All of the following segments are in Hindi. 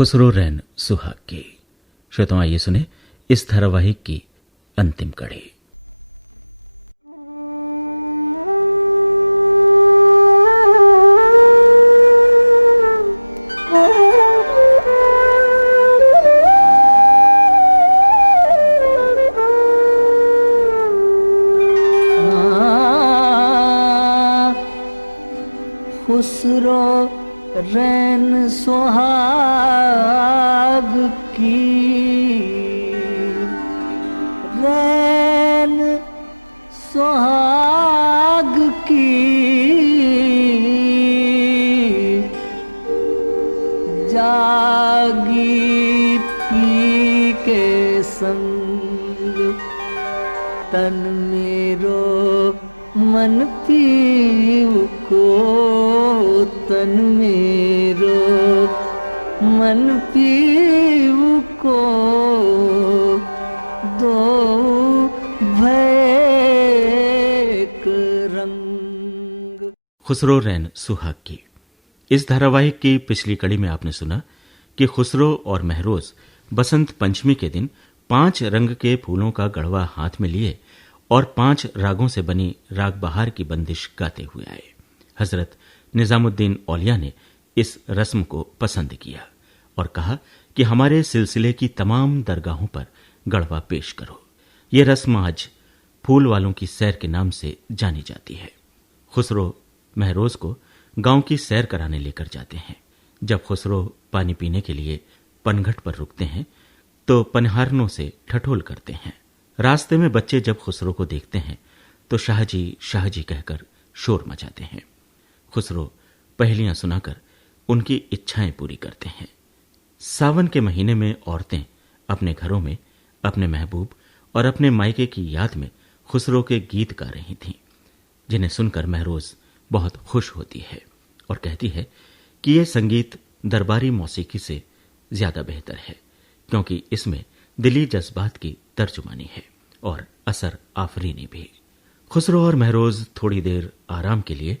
खुसरो रैन सुहाग की। श्रोताओं, आइए सुने इस धारावाहिक की अंतिम कड़ी। खुसरो रैन सुहाग की, रैन सुहाग की, जागी पी के संग तन मेरो मन पीव को, तन मेरो मन पीव को, दो भैक रंग। खुसरो रैन सुहाग की। इस धारावाहिक की पिछली कड़ी में आपने सुना कि खुसरो और महरोज बसंत पंचमी के दिन 5 रंग के फूलों का गढ़वा हाथ में लिए और 5 रागों से बनी राग बहार की बंदिश गाते हुए आए। हजरत निजामुद्दीन औलिया ने इस रस्म को पसंद किया और कहा कि हमारे सिलसिले की तमाम दरगाहों पर गढ़वा पेश करो। यह रस्म आज फूल वालों की सैर के नाम से जानी जाती है। खुसरो महरोज को गांव की सैर कराने लेकर जाते हैं। जब खुसरो पानी पीने के लिए पनघट पर रुकते हैं तो पनहारनों से ठठोल करते हैं। रास्ते में बच्चे जब खुसरो को देखते हैं तो शाहजी कहकर शोर मचाते हैं। खुसरो पहेलियां सुनाकर उनकी इच्छाएं पूरी करते हैं। सावन के महीने में औरतें अपने घरों में अपने महबूब और अपने मायके की याद में खुसरो के गीत गा रही थीं, जिन्हें सुनकर महरोज बहुत खुश होती है और कहती है कि यह संगीत दरबारी मौसीकी से ज्यादा बेहतर है, क्योंकि इसमें दिली जज्बात की तर्जुमानी है और असर आफरीनी भी। खुसरो और महरोज थोड़ी देर आराम के लिए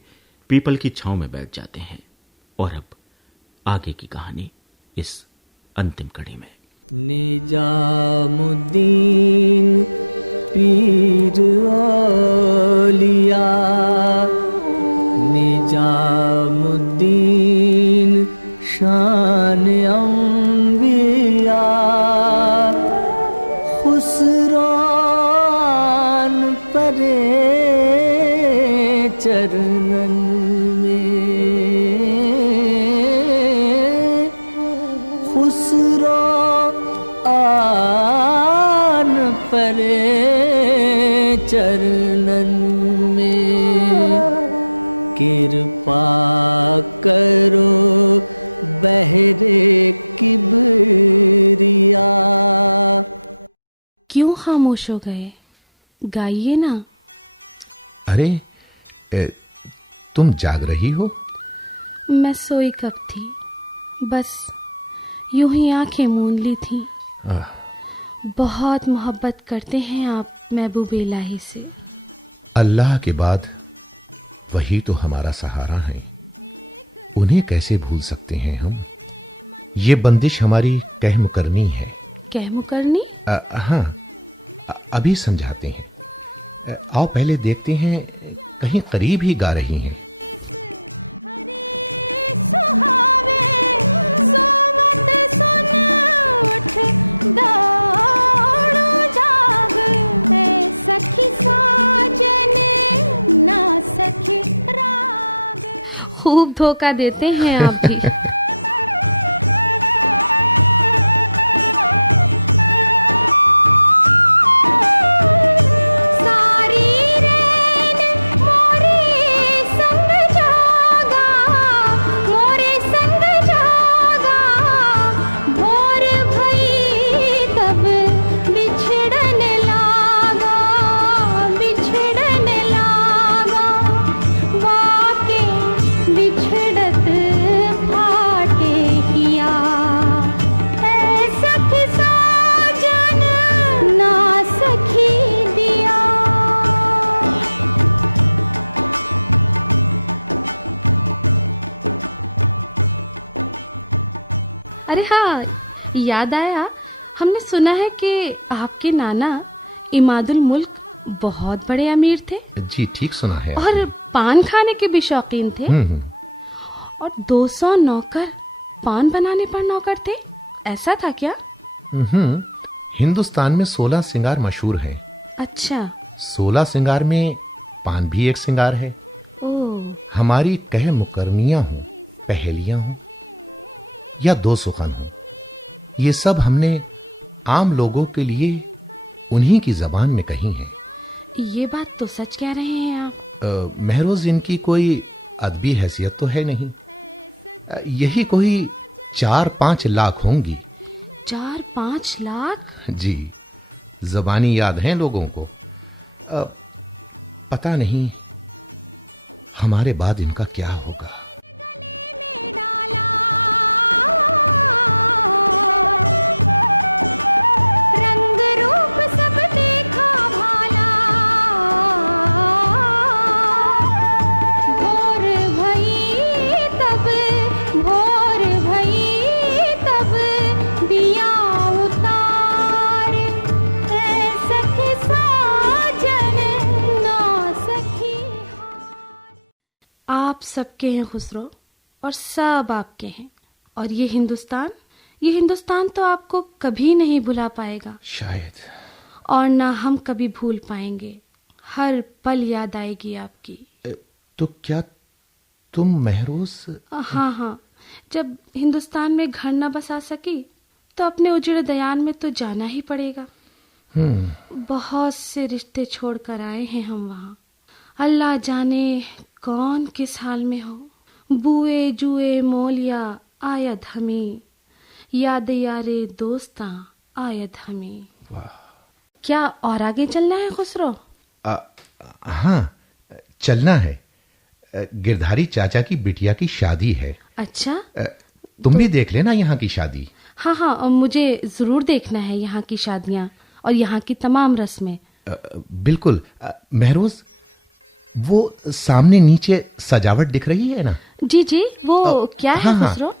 पीपल की छांव में बैठ जाते हैं। और अब आगे की कहानी इस अंतिम कड़ी में। निजामुद्दीन पीर औलिया, निजामुद्दीन शान अंबिया, खुसरान परे चरणन में, खुसरो आन परे चरणन में, कृपा करो बहरे किबरिया। क्यों खामोश हो गए? गाइए ना। अरे तुम जाग रही हो? मैं सोई कब थी, बस यूं ही आंखें मूंद ली थी। बहुत मोहब्बत करते हैं आप महबूब इलाही से। अल्लाह के बाद वही तो हमारा सहारा है, उन्हें कैसे भूल सकते हैं हम। ये बंदिश हमारी कहम करनी है। कहम करनी? हाँ, अभी समझाते हैं। आओ पहले देखते हैं, कहीं करीब ही गा रही हैं। खूब धोखा देते हैं आप भी। बिछड़त अरे हाँ, याद आया, हमने सुना है कि आपके नाना इमादुल मुल्क बहुत बड़े अमीर थे। जी ठीक सुना है। और पान खाने के भी शौकीन थे। और 200 नौकर पान बनाने पर नौकर थे, ऐसा था क्या? हिंदुस्तान में 16 सिंगार मशहूर हैं। अच्छा। 16 सिंगार में पान भी एक सिंगार है। ओह। हमारी कह मुकर्मियां हों, पहेलियां हों या दो सुखन हो, ये सब हमने आम लोगों के लिए उन्हीं की जबान में कही है। ये बात तो सच कह रहे हैं आप। महरोज, इनकी कोई अदबी हैसियत तो है नहीं। यही कोई 4-5 लाख होंगी। 4-5 लाख? जी, जबानी याद है लोगों को। पता नहीं हमारे बाद इनका क्या होगा। आप सबके हैं खुसरो, और सब आपके हैं। और ये हिंदुस्तान तो आपको कभी नहीं भुला पाएगा शायद, और ना हम कभी भूल पाएंगे। हर पल याद आएगी आपकी। तो क्या तुम महरोज? हाँ, जब हिंदुस्तान में घर न बसा सकी तो अपने उजड़े दयान में तो जाना ही पड़ेगा। बहुत से रिश्ते छोड़कर आए हैं हम वहाँ। अल्लाह जाने कौन किस हाल में हो। बुए जुए मोलिया आयत हमें, याद यारे दोस्ता आयत हमें। वाह। क्या और आगे चलना है खुसरो? हाँ, चलना है। गिरधारी चाचा की बिटिया की शादी है। अच्छा, तुम भी देख लेना यहाँ की शादी। हाँ, मुझे जरूर देखना है यहाँ की शादियाँ और यहाँ की तमाम रस्में। बिल्कुल। महरोज, वो सामने नीचे सजावट दिख रही है ना? जी, वो क्या है खुसरो?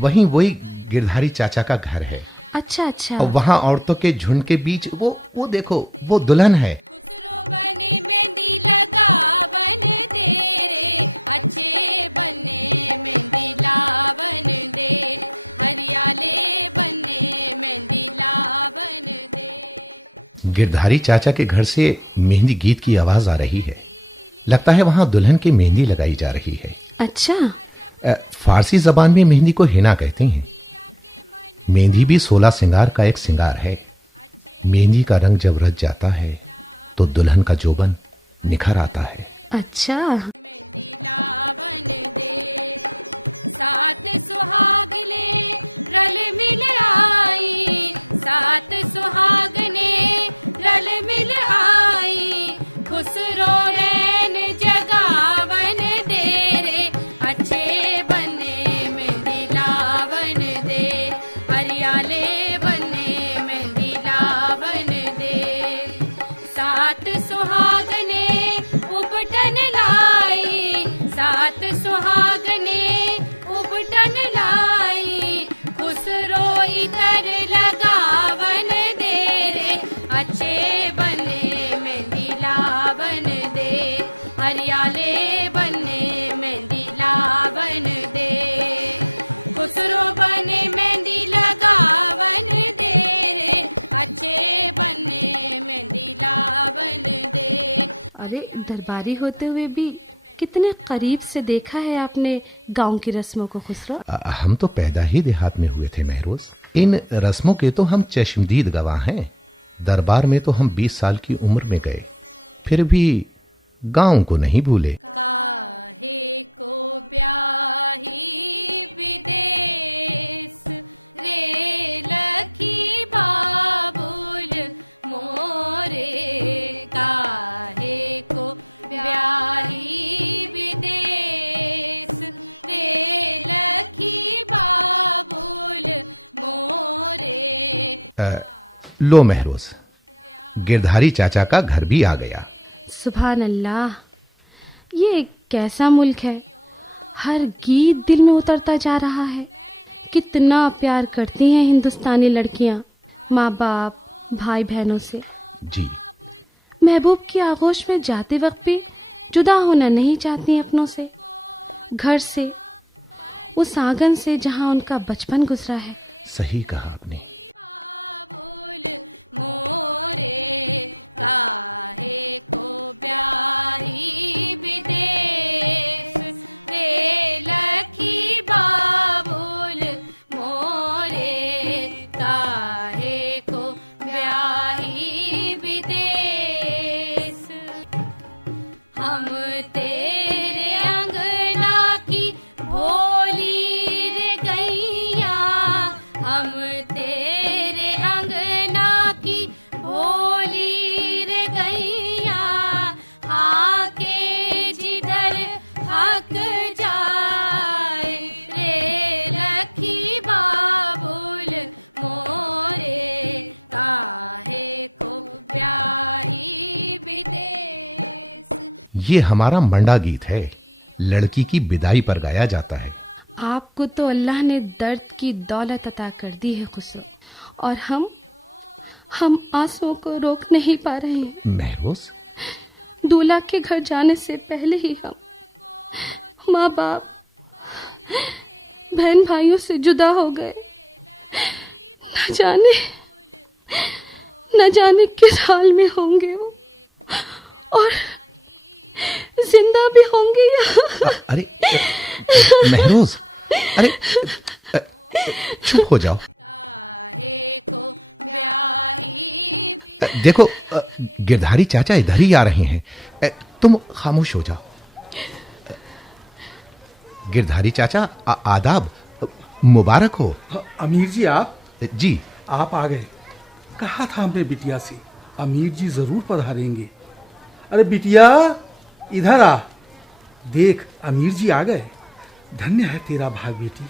वही गिरधारी चाचा का घर है। अच्छा। और वहाँ औरतों के झुंड के बीच वो देखो, वो दुल्हन है। खुसरो बने मेहंदी लगावन दे रे, अच्छे बने मेहंदी लावन दे, हरियाले बने मेहंदी लावन दे। गिरधारी चाचा के घर से मेहंदी गीत की आवाज आ रही है। लगता है वहाँ दुल्हन की मेहंदी लगाई जा रही है। अच्छा। फारसी जबान में मेहंदी को हिना कहते हैं। मेहंदी भी 16 सिंगार का एक सिंगार है। मेहंदी का रंग जब रच जाता है तो दुल्हन का जोबन निखर आता है। अच्छा। मेहंदी लावन दे, सात सुहागने रल मिल आई, सात सुहागने रल मिल आई, खुसरो रैन जगावन दे रे, अच्छे बने मेहंदी लावन दे, हरियाले बने मेहंदी लावन दे, सात सुहागने उपटन लाई, सात सुहागने उपटन लाई, खुसरो इतर लगावन दे रे, अच्छे बने मेहंदी लावन दे, हरियाले बने मेहंदी लावन दे, खुसरो बने मेहंदी लगावन दे रे, अच्छे बने मेहंदी लावन दे। अरे, दरबारी होते हुए भी कितने करीब से देखा है आपने गांव की रस्मों को खुसरो। हम तो पैदा ही देहात में हुए थे महरोज। इन रस्मों के तो हम चश्मदीद गवाह हैं। दरबार में तो हम 20 साल की उम्र में गए, फिर भी गांव को नहीं भूले। काहे को ब्याही विदेश रे, लखी बाबुल मोरे, काहे को ब्याही विदेश रे, लखी बाबुल मोरे। लो महरोज, गिरधारी चाचा का घर भी आ गया। सुभान अल्लाह, ये कैसा मुल्क है। हर गीत दिल में उतरता जा रहा है। कितना प्यार करती हैं हिंदुस्तानी लड़कियां माँ बाप भाई बहनों से। जी, महबूब की आगोश में जाते वक्त भी जुदा होना नहीं चाहती अपनों से, घर से, उस आंगन से जहां उनका बचपन गुजरा है। सही कहा आपने। बाबुल मोरे काहे को ब्याही विदेश रे लखी बाबुल मोरे काहे को ब्याही विदेश। हम तेरे अंगना की भोली रे गैया, हम तेरे अंगना की भोली रे गैया, आके जिधर हक जाए रे लखी बाबुल मोरे काहे को ब्याही विदेश। ये हमारा मंडा गीत है, लड़की की विदाई पर गाया जाता है। आपको तो अल्लाह ने दर्द की दौलत अता कर दी है खुसरो, और हम आंसुओं को रोक नहीं पा रहे हैं। महरोज, दूल्हा के घर जाने से पहले ही हम माँ बाप बहन भाइयों से जुदा हो गए। न जाने किस हाल में होंगे वो, और जिंदा भी होंगे या अरे महरोज, अरे चुप हो जाओ। काहे को ब्याही देखो, गिरधारी चाचा इधर ही आ रहे हैं, तुम खामोश हो जाओ। गिरधारी चाचा, आदाब, मुबारक हो। अमीर जी, आप जी। आप आ गए। कहा था हमने बिटिया से अमीर जी जरूर पधारेंगे। अरे बिटिया, इधर आ। देख, अमीर जी आ गए। धन्य है तेरा भाग बेटी।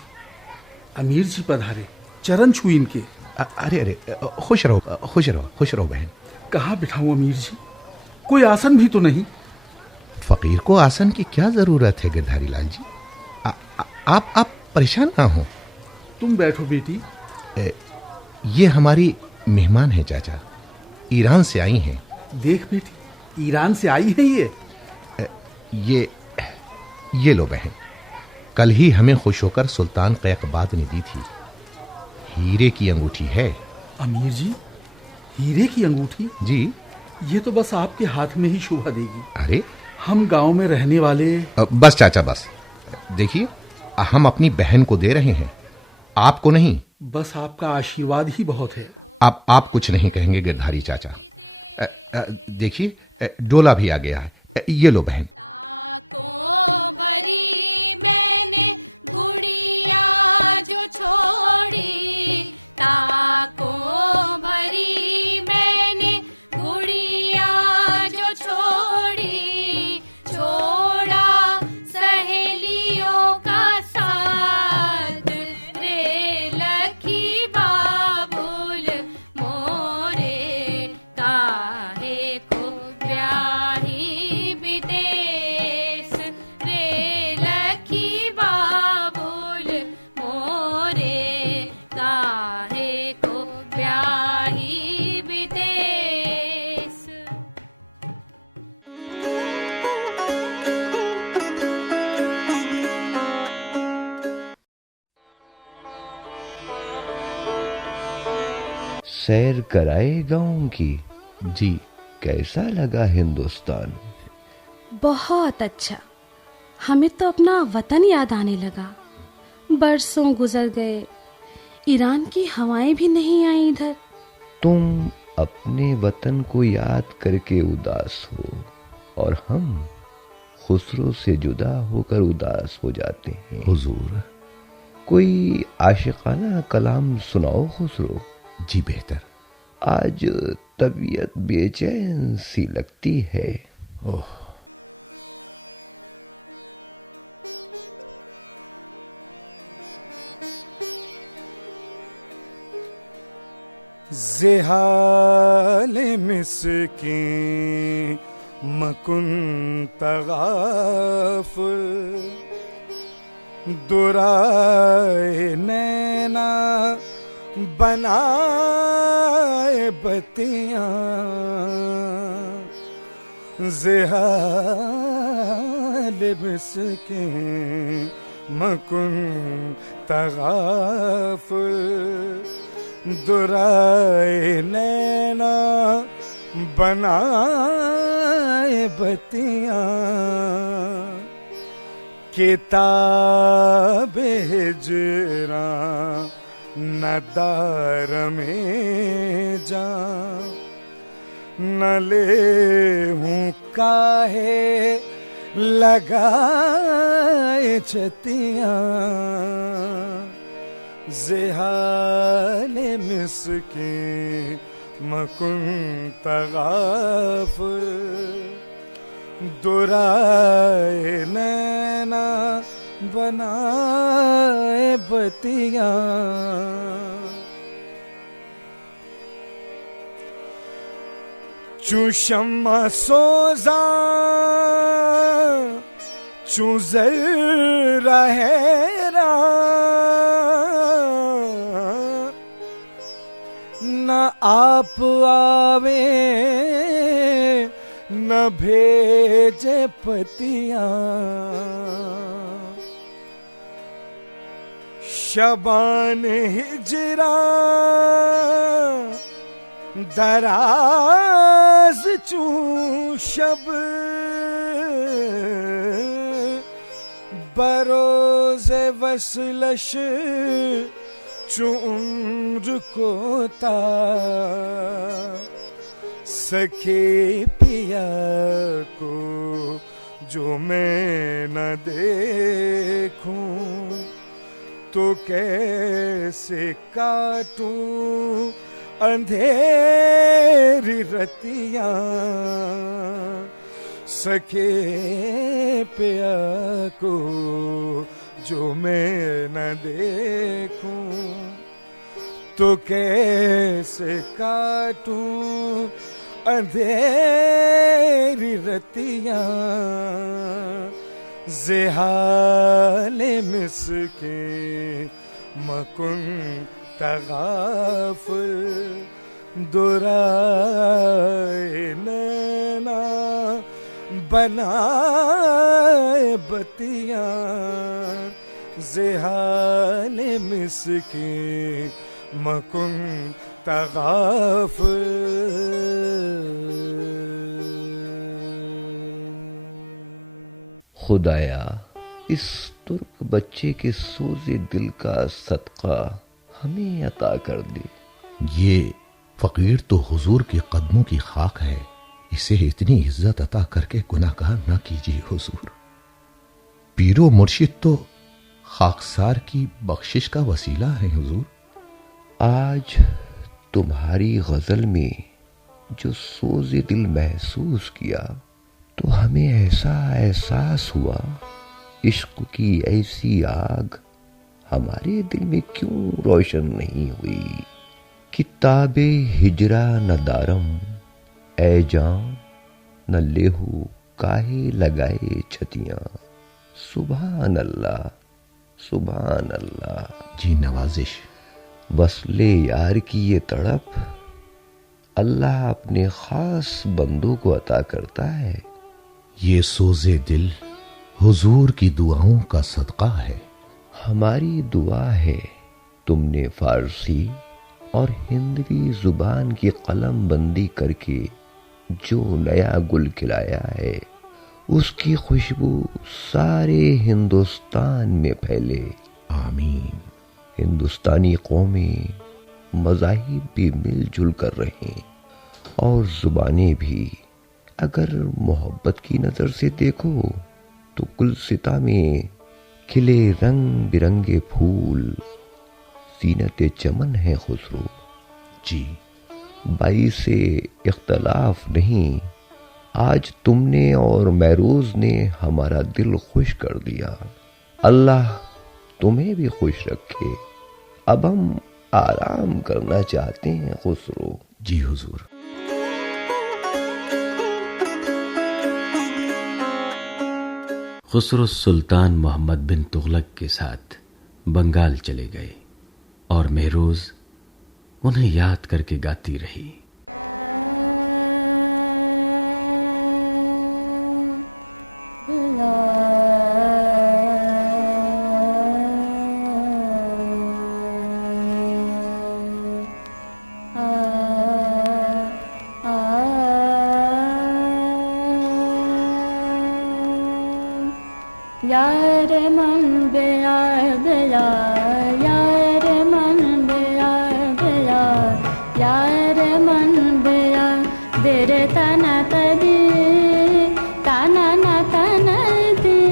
अमीर जी पधारे, चरण छू इनके। अरे खुश रहो, खुश रहो, खुश रहो बहन। कहाँ बिठाऊं अमीर जी? कोई आसन भी तो नहीं। फकीर को आसन की क्या जरूरत है गिरधारी लाल जी? आप परेशान ना हो। तुम बैठो बेटी। ये हमारी मेहमान है चाचा, ईरान से आई हैं। देख बेटी, ईरान से आई है ये लो बहन, कल ही हमें खुश होकर सुल्तान कैकबाद ने दी थी। हीरे की अंगूठी है। अमीर जी, हीरे की अंगूठी? जी। ये तो बस आपके हाथ में ही शोभा देगी। अरे हम गांव में रहने वाले। बस चाचा बस, देखिए हम अपनी बहन को दे रहे हैं, आपको नहीं। बस आपका आशीर्वाद ही बहुत है। आप कुछ नहीं कहेंगे गिरधारी चाचा। देखिए डोला भी आ गया है, ये लो बहन। को भरी मैंने गुड़िया जो छोड़ी, ताको भरी मैंने गुड़िया जो छोड़ी, छोड़ा सहेलियों का साथ रे लखी बाबुल मोरे काहे को ब्याही विदेश रे लखी बाबुल मोरे काहे को ब्याही विदेश। सैर कराए गाँव की। जी। कैसा लगा हिंदुस्तान? बहुत अच्छा। हमें तो अपना वतन याद आने लगा। बरसों गुजर गए, ईरान की हवाएं भी नहीं आई इधर। तुम अपने वतन को याद करके उदास हो, और हम खुसरो से जुदा होकर उदास हो जाते हैं। हुजूर, कोई आशिकाना कलाम सुनाओ खुसरो। जी बेहतर। आज तबीयत बेचैन सी लगती है। ओह, ज़िहाल मिस्कीन मकुन तगाफुल, दुराए नैना बनाए बत्तियां ज़िहाल मिस्किन मकुन तगाफुल दुराए नैना बनाए बत्तियां किताब हिजरा नदार में जा न ले हूँ काहे लगाए छतियाँ ज़िहाले मिस्किन मकुन तगाफुल दुराए नैना बनाए बत्तियां चू शम्मा सोजा चू ज़र्रा हैरा न आप आवे न भेजे पतियां शबान हिजरा दराज चू शब बरोज़े वसलश चू उम्र कोता सखे पिया को जो मैं न देखूं तो कैसे काटूं अंधेरी रतियां सखे पिया को जो मैं न देखूं तो कैसे काटूं अंधेरी रतियां ज़िहाले मिस्किन मकुन तगाफुल दुराए नैना बनाए बत्तियां ज़िहाले मिस्किन मकुन तगाफुल। खुदाया इस तुर्क बच्चे के सोज़े दिल का सदका हमें अता कर दे। ये फकीर तो हुजूर के कदमों की खाक है, इसे इतनी इज्जत अता करके गुनाहगार ना कीजिए हुजूर। पीरो मुर्शिद तो खाकसार की बख्शिश का वसीला है हुजूर। आज तुम्हारी गजल में जो सोज़े दिल महसूस किया तो हमें ऐसा एहसास हुआ इश्क की ऐसी आग हमारे दिल में क्यों रोशन नहीं हुई। किताबे हिजरा न दारम ए जान न लेहू काहे लगाए छतियां। सुभान अल्लाह सुभान अल्लाह। जी नवाजिश। वस्ले यार की ये तड़प अल्लाह अपने खास बंदों को अता करता है। ये सोज़े दिल हुजूर की दुआओं का सदका है। हमारी दुआ है तुमने फारसी और हिंदवी जुबान की कलम बंदी करके जो नया गुल खिलाया है उसकी खुशबू सारे हिंदुस्तान में फैले। आमीन। हिंदुस्तानी कौमें मज़ाहिब भी मिलजुल कर रहें और जुबानें भी। अगर मोहब्बत की नजर से देखो तो गुलसिता में खिले रंग बिरंगे फूल जीनते चमन है खुसरो। जी बाई से इख्तलाफ नहीं, आज तुमने और महरोज ने हमारा दिल खुश कर दिया। अल्लाह तुम्हें भी खुश रखे। अब हम आराम करना चाहते हैं खुसरो। जी हुजूर। खुसरो सुल्तान मोहम्मद बिन तुगलक के साथ बंगाल चले गए और महरोज उन्हें याद करके गाती रही। यार मन बेया बेया, यार मन बेया बेया, यार मन बेया, तेरे तना तदी तना न तना दी,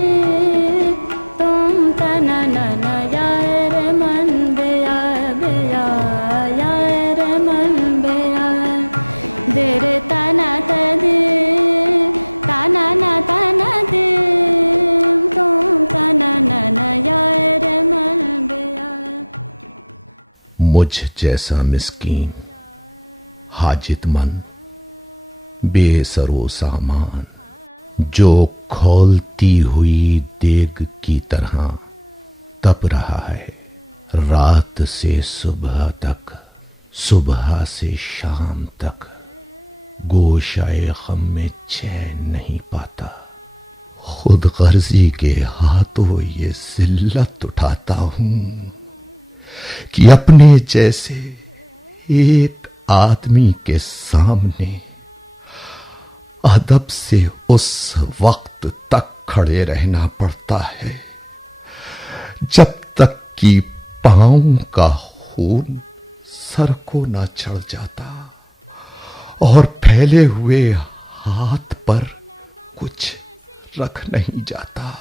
तुम तना न न, यार मन बेया बेया, यार मन बेया, तेरे तना तदी तना न तना दी, मुझ जैसा मिस्कीन हाजितमंद बेसरो सामान, जो खौलती हुई देग की तरह तप रहा है रात से सुबह तक, सुबह से शाम तक, गोशाए गम में चैन नहीं पाता, खुद गर्जी के हाथों ये जिल्लत उठाता हूं कि अपने जैसे एक आदमी के सामने अदब से उस वक्त तक खड़े रहना पड़ता है जब तक कि पांव का खून सर को ना चढ़ जाता और फैले हुए हाथ पर कुछ रख नहीं जाता।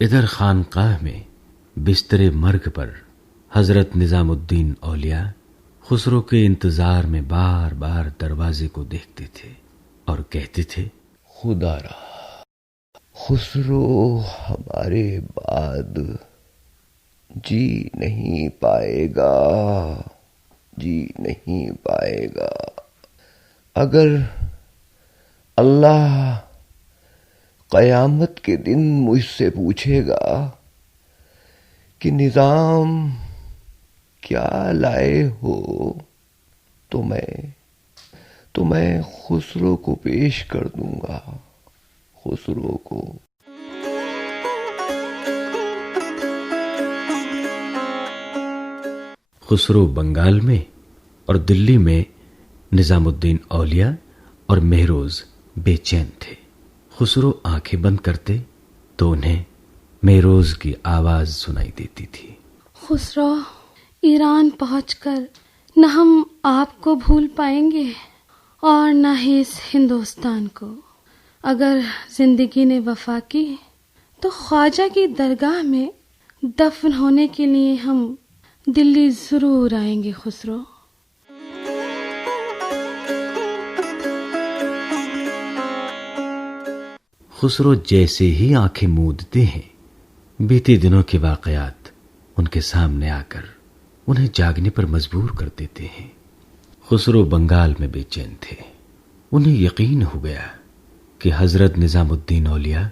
इधर खानकाह में बिस्तरे मर्ग पर हजरत निजामुद्दीन औलिया खुसरो के इंतजार में बार बार दरवाजे को देखते थे और कहते थे, खुदारा खुसरो हमारे बाद जी नहीं पाएगा, जी नहीं पाएगा। अगर अल्लाह क़यामत के दिन मुझसे पूछेगा कि निज़ाम क्या लाए हो, तो मैं खुसरो को पेश कर दूंगा, खुसरो को। खुसरो बंगाल में और दिल्ली में निजामुद्दीन औलिया और महरोज बेचैन थे। खुसरो आंखें बंद करते तो उन्हें महरोज की आवाज सुनाई देती थी। खुसरो, ईरान पहुंचकर न हम आपको भूल पाएंगे और न ही इस हिंदुस्तान को। अगर जिंदगी ने वफा की तो ख्वाजा की दरगाह में दफन होने के लिए हम दिल्ली जरूर आएंगे खुसरो। खुसरो जैसे ही आंखें मूंदते हैं, बीते दिनों के वाकयात उनके सामने आकर उन्हें जागने पर मजबूर कर देते हैं। खुसरो बंगाल में बेचैन थे। उन्हें यकीन हो गया कि हजरत निजामुद्दीन औलिया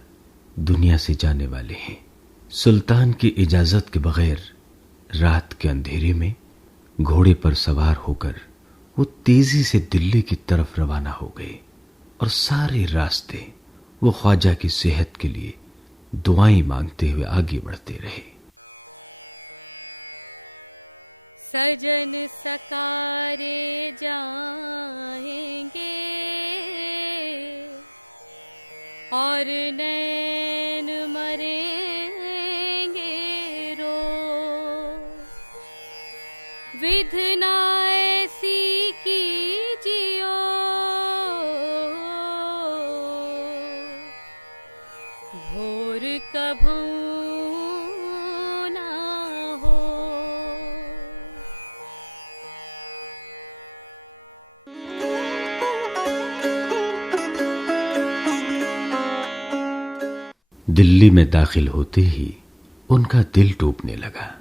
दुनिया से जाने वाले हैं। सुल्तान की इजाजत के बगैर रात के अंधेरे में घोड़े पर सवार होकर वो तेजी से दिल्ली की तरफ रवाना हो गए और सारे रास्ते वो ख्वाजा की सेहत के लिए दुआएं मांगते हुए आगे बढ़ते रहे। सजन सकारे जाएंगे और नैन मरेंगे रो, विधना ऐसी कीजियो दिल्ली में दाखिल होते ही उनका दिल टूटने लगा।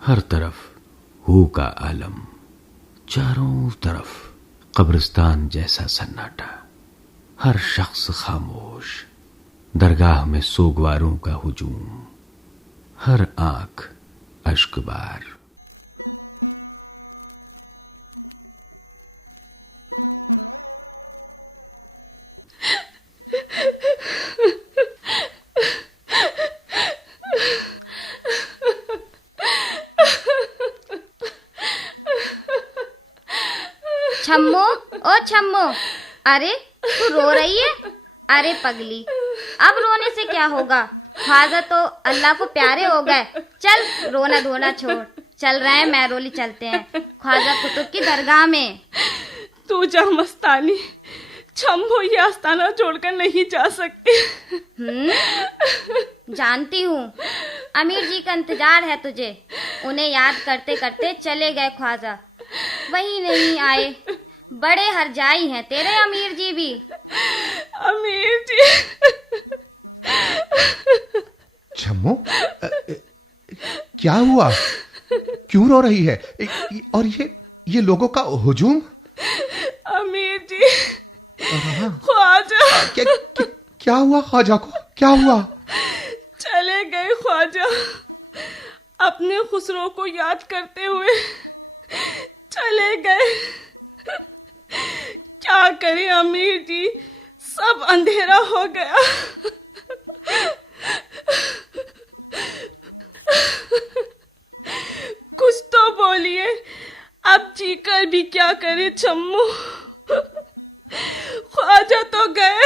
हर तरफ हू का आलम, चारों तरफ कब्रिस्तान जैसा सन्नाटा, हर शख्स खामोश, दरगाह में सोगवारों का हुजूम, हर आंख अश्कबार। छम्मो, ओ छम्मो, अरे तू रो रही है? अरे पगली, अब रोने से क्या होगा? ख्वाजा तो अल्लाह को प्यारे हो गए। चल रोना धोना छोड़, चल रहे हैं महरोली चलते हैं ख्वाजा कुतुब की दरगाह में। तू जा मस्तानी, छम्मो ये आस्ताना छोड़कर नहीं जा सकती। जानती हूँ, अमीर जी का इंतजार है तुझे। उन्हें याद करते करते चले गए ख्वाजा, वही नहीं आए। बड़े हरजाई हैं तेरे अमीर जी भी। अमीर जी। छम्मो, क्या हुआ? क्यों रो रही है? और ये लोगों का हुजूम? अमीर जी, ख्वाजा। क्या हुआ ख्वाजा को? क्या हुआ? चले गए ख्वाजा, अपने खुसरो को याद करते हुए चले गए। क्या करें अमीर जी, सब अंधेरा हो गया। कुछ तो बोलिए, अब जीकर भी क्या करे छम्मू। ख्वाजा तो गए।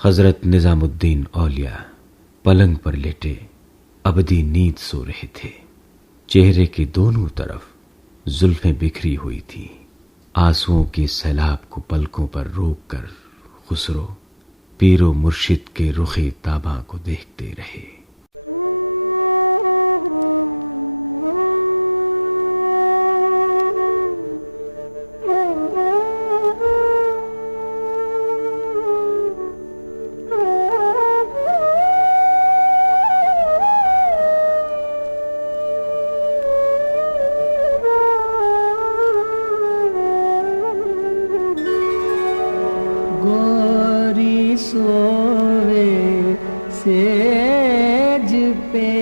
हजरत निजामुद्दीन औलिया पलंग पर लेटे अबदी नींद सो रहे थे। चेहरे के दोनों तरफ जुल्फें बिखरी हुई थी। आंसुओं के सैलाब को पलकों पर रोककर खुसरो पीरो मुर्शिद के रुखे ताबा को देखते रहे। सोवे सेज पे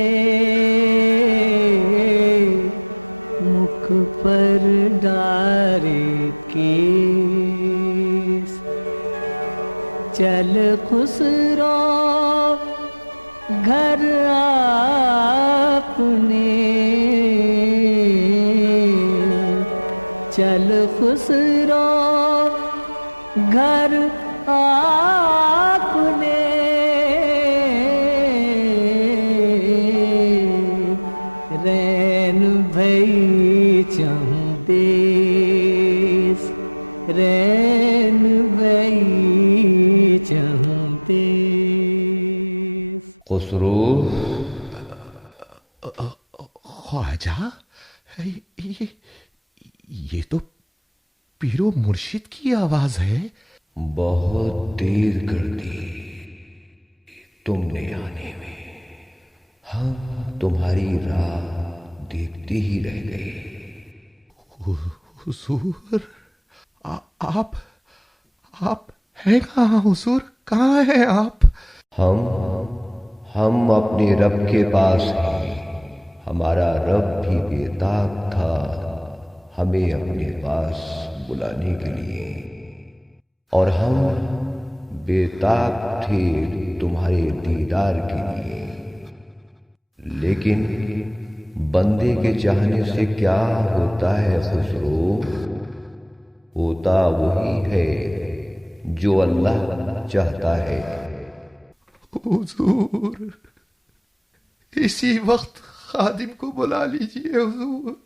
मुख पर डारे केस, चल खुसरो घर आपने, चल खुसरो घर आपने, रैन भई चहुदेस, रैन भई चहुदेस। खुसरो। ख्वाजा, ये तो पीरो मुर्शिद की आवाज है। बहुत देर कर दी तुमने आने में, हम तुम्हारी राह देखते ही रह गए। हुजूर, आप हैं कहाँ? हुजूर, कहाँ हैं आप? हम अपने रब के पास हैं। हमारा रब भी बेताब था हमें अपने पास बुलाने के लिए, और हम बेताब थे तुम्हारे दीदार के लिए। लेकिन बंदे के चाहने से क्या होता है खुसरो? होता वही है जो अल्लाह चाहता है। हुजूर, इसी वक्त खादिम को बुला लीजिए। हुजूर,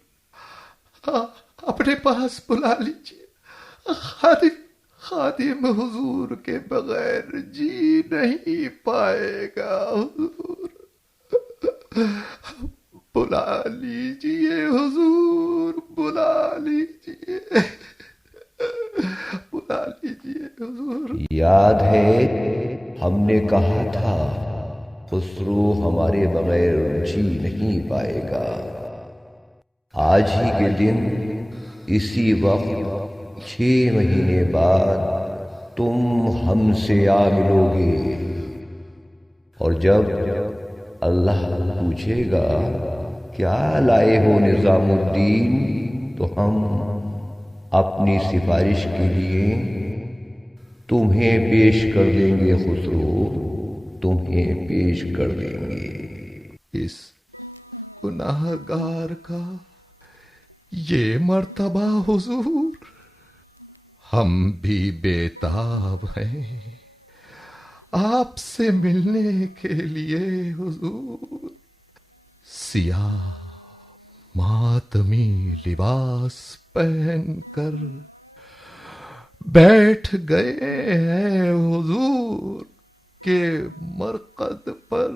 अपने पास बुला लीजिए। खादिम हुजूर के बगैर जी नहीं पाएगा। हुजूर, बुला लीजिए हुजूर, बुला लीजिए, बुला लीजिए हुजूर। याद है हमने कहा था खुसरो हमारे बगैर जी नहीं पाएगा। आज ही के दिन इसी वक्त 6 महीने बाद तुम हमसे आ मिलोगे, और जब अल्लाह पूछेगा क्या लाए हो निजामुद्दीन, तो हम अपनी सिफारिश के लिए तुम्हें पेश कर देंगे खुसरो, तुम्हें पेश कर देंगे। इस गुनाहगार का ये मर्तबा हुजूर, हम भी बेताब हैं आपसे मिलने के लिए हुजूर। सियाह मातमी लिबास पहनकर बैठ गए हैं हुजूर के मरकद पर,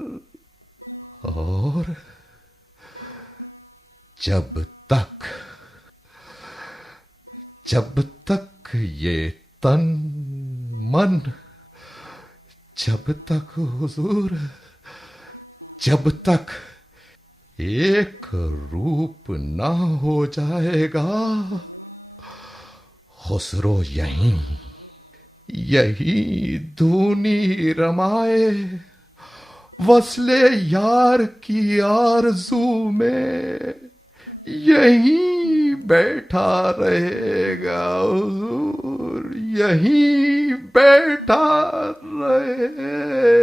और जब तक ये तन मन, जब तक हुजूर, जब तक एक रूप ना हो जाएगा, खुसरो यही धूनी रमाए वस्ले यार की आरज़ू में, यही बैठा रहेगा हुजूर, यही बैठा रहेगा,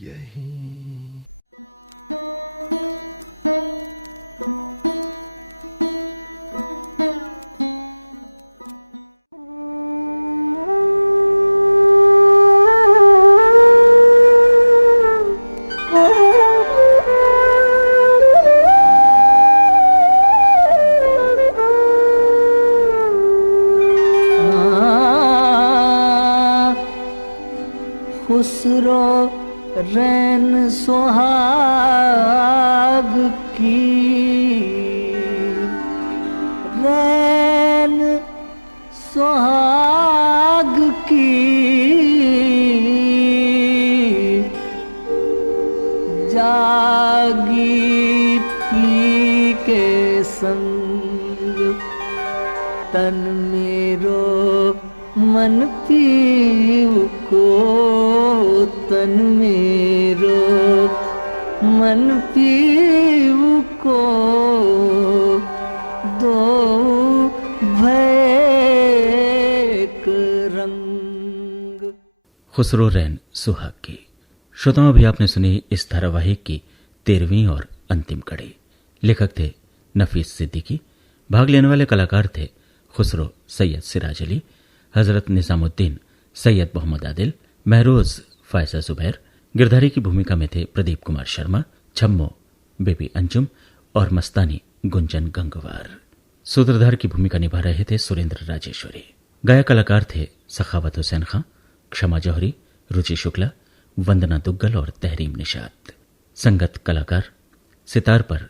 यही। खुसरो रैन सुहाग की, रैन सुहाग की, जागी पी के संग तन मेरो मन पीव को, तन मेरो मन पीव को, दो भैक रंग। खुसरो रैन सुहाग की। श्रोताओं, अभी आपने सुनी इस धारावाहिक की 13वीं और अंतिम कड़ी। लेखक थे नफीस सिद्दीकी। भाग लेने वाले कलाकार थे खुसरो सैयद सिराज अली, हजरत निजामुद्दीन सैयद मोहम्मद आदिल, महरोज फायजा जुबैर। गिरधारी की भूमिका में थे प्रदीप कुमार शर्मा, छम्मो बेबी अंजुम और मस्तानी गुंजन गंगवार। सूत्रधार की भूमिका निभा रहे थे सुरेंद्र राजेश्वरी। गायक कलाकार थे सखावत हुसैन खां, क्षमा जौहरी, रुचि शुक्ला, वंदना दुग्गल और तहरीम निशात। संगत कलाकार सितार पर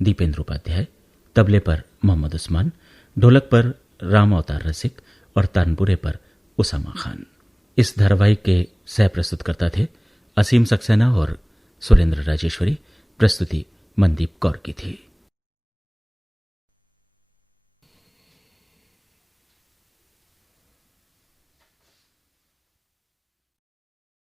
दीपेंद्र उपाध्याय, तबले पर मोहम्मद उस्मान, ढोलक पर राम अवतार रसिक और तानपुरे पर उसामा खान। इस धारावाहिक के सह प्रस्तुतकर्ता थे असीम सक्सेना और सुरेंद्र राजेश्वरी। प्रस्तुति मनदीप कौर की थी।